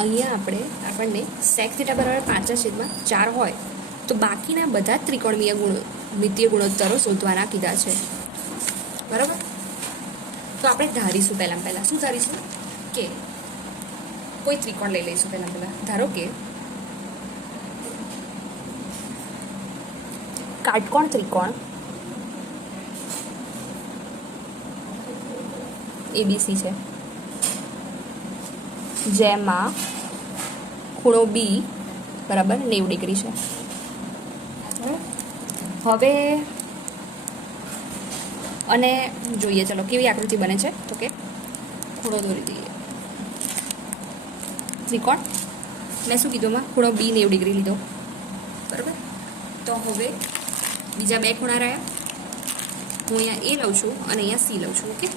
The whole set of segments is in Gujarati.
અહીંયા આપણને sec θ બરાબર 5/4 હોય તો બાકીના બધા ત્રિકોણમિતિય ગુણોત્તરો શોધવાના કીધા છે, બરાબર. તો આપણે ધારીશું પહેલાં શું ધારીશું કે કોઈ ત્રિકોણ લઈ લઈશું. પહેલાં ધારો કે કાટકોણ ત્રિકોણ ABC છે, જેમાં ખૂણો B બરાબર 90 ડિગ્રી છે. હવે અને જોઈએ ચલો કેવી આકૃતિ બને છે. તો કે ખૂણો દોરી દઈએ. ત્રિકોણ મેં શું કીધું એમાં ખૂણો B 90 ડિગ્રી લીધો, બરાબર. તો હવે બીજા બે ખૂણા રહ્યા. હું અહીંયા A લઉં છું અને અહીંયા C લઉં છું. ઓકે,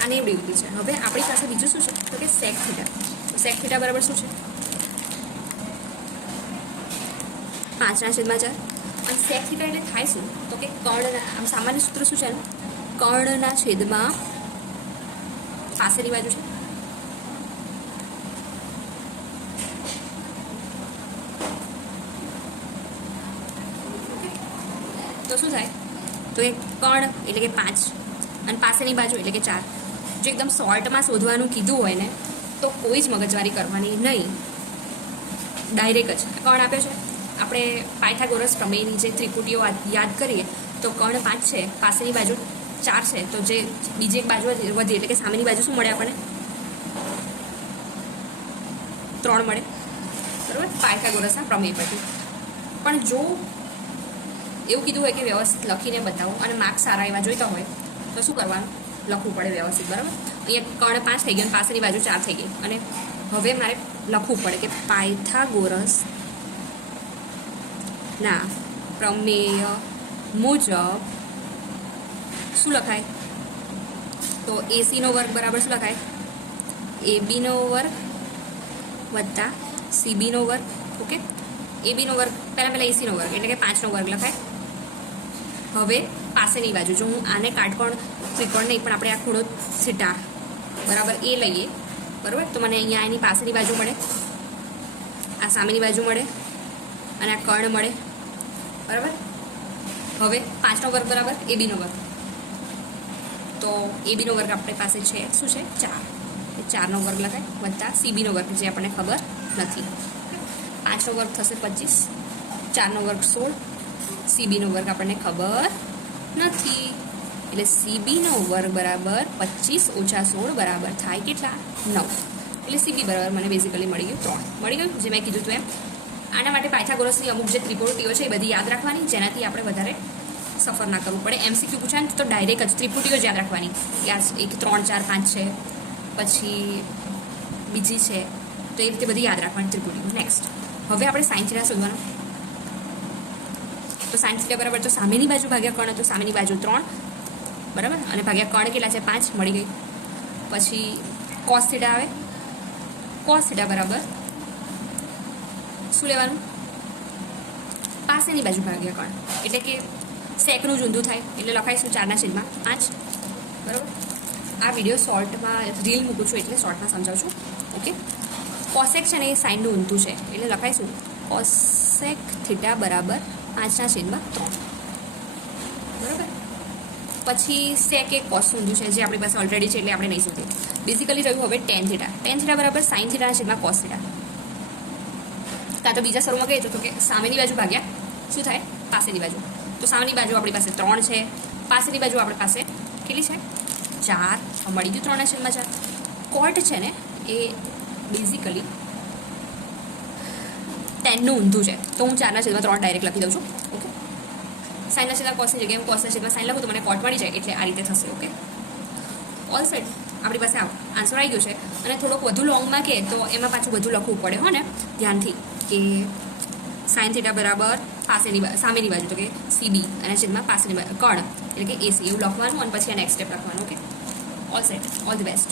આ 90 ડિગ્રી છે. હવે આપણી પાસે બીજું શું છે તો કે sec θ. તો sec θ બરાબર શું છે 5/4. અને sec θ એટલે થાય શું તો કે કર્ણના, આમ સામાન્ય સૂત્ર શું છે કર્ણના છેદમાં પાસેની બાજુ છે. તો શું થાય તો એ કર્ણ એટલે કે 5 અને પાસેની બાજુ એટલે કે 4. જો એકદમ શોર્ટમાં શોધવાનું કીધું હોય ને તો કોઈ જ મગજમારી કરવાની નહીં, ડાયરેક્ટ જ કર્ણ આપ્યો છે. આપણે પાયથાગોરસ પ્રમેયની જે ત્રિપુટીઓ યાદ કરીએ તો કર્ણ 5 છે, પાસેની બાજુ 4 છે, તો જે બીજી એક બાજુ વધી એટલે કે સામેની બાજુ શું મળે આપણને 3 મળે, બરાબર, પાયથાગોરસના પ્રમેય પરથી. પણ જો એવું કીધું હોય કે વ્યવસ્થિત લખીને બતાવો અને માર્ક્સ સારા એવા જોઈતા હોય તો શું કરવાનું લખવું પડે વ્યવસ્થિત, બરાબર. અહીંયા કર્ણ 5 થઈ ગયો અને પાસેની બાજુ 4 થઈ ગઈ. અને હવે મારે લખવું પડે કે પાયથાગોરસ ના પ્રમેય મુજબ શું લખાય તો AC નો વર્ગ બરાબર શું લખાય AB નો વર્ગ વત્તા CB નો વર્ગ. ઓકે, AB નો વર્ગ પહેલાં AC નો વર્ગ એટલે કે 5 નો વર્ગ લખાય. હવે પાસેની બાજુ જો હું આને કાટકોણ ત્રિકોણ નહીં પણ આપણે આ ખૂણો થીટા બરાબર એ લઈએ, બરાબર, તો મને અહીંયા એની પાસેની બાજુ મળે, આ સામેની બાજુ મળે અને આ કર્ણ મળે, બરાબર. હવે 5 નો વર્ગ બરાબર AB નો વર્ગ, તો AB નો વર્ગ આપણી પાસે છે શું છે 4, 4 નો વર્ગ લખાય વત્તા CB નો વર્ગ જે આપણને ખબર નથી. 5 નો વર્ગ થશે 25, 4 નો વર્ગ 16, CB નો વર્ગ આપણને ખબર નથી, એટલે CB નો વર્ગ બરાબર 25 ઓછા 16 બરાબર થાય કેટલા 9. એટલે CB બરાબર મને બેઝિકલી મળી ગયું 3. મળી ગયું જે મેં કીધું હતું એમ. આના માટે પાયથાગોરસની અમુક જે ત્રિપુટીઓ છે એ બધી યાદ રાખવાની, જેનાથી આપણે વધારે સફર ના કરવું પડે. MCQ પૂછાય ને તો ડાયરેક્ટ જ ત્રિપુટીઓ જ યાદ રાખવાની. એક 3 4 5 છે, પછી બીજી છે, તો એ રીતે બધી યાદ રાખવાની ત્રિપુટીઓ. નેક્સ્ટ હવે આપણે સાઇન થીટા શોધવાનું. તો સાઇન થીટા બરાબર તો સામેની બાજુ ભાગ્યા કર્ણ, તો સામેની બાજુ 3 બરાબર અને ભાગ્યા કર્ણ કેટલા છે 5 મળી ગઈ. પછી કોસ થીટા આવે, કોસ થીટા બરાબર શું લેવાનું પાસેની બાજુ ભાગ્યા કર્ણ એટલે કે સેકનું જ ઊંધું થાય એટલે લખાઈશું 4/5, બરાબર. આ વિડીયો શોર્ટમાં રીલ મૂકું છું એટલે શોર્ટમાં સમજાવું છું. ઓકે, કોસેક છે ને એ સાઇનનું ઊંધું છે એટલે લખાઈશું કોસેક થીટા બરાબર 5/3, બરાબર. પછી સેક એક કોસ ઊંધું છે જે આપણી પાસે ઓલરેડી છે એટલે આપણે નહીં શોધીએ. બેઝિકલી રહ્યું હવે ટેન થીટા બરાબર સાઇન થીટાના કોસ થીટા. કાં તો બીજા સ્વરૂપમાં કહીએ તો કે સામેની બાજુ ભાગ્યા શું થાય પાસેની બાજુ. તો સામેની બાજુ આપણી પાસે 3 છે, પાસેની બાજુ આપણી પાસે કેટલી છે 4, મળી ગયું 3/4. કોટ છે ને એ બેઝિકલી 10નું ઊંધું છે તો હું 4/3 ડાયરેક્ટ લખી દઉં છું. ઓકે, સાઇનના છેદમાં કોસની જગ્યાએ હું કોસના છેદમાં સાઇન લખું તો મને કોટ મળી જાય એટલે આ રીતે થશે. ઓકે, ઓલ સેટ આપણી પાસે આન્સર આવી ગયો છે. અને થોડોક વધુ લોંગમાં કે તો એમાં પાછું બધું લખવું પડે હો ને ધ્યાનથી કે સાઇન થીટા બરાબર સામેની બાજુ તો કે CB અને છેદમાં પાસેની બાજુ કર્ણ એટલે કે AC એવું લખવાનું અને પછી આ નેક્સ્ટ સ્ટેપ લખવાનું. Okay, all set, all the best.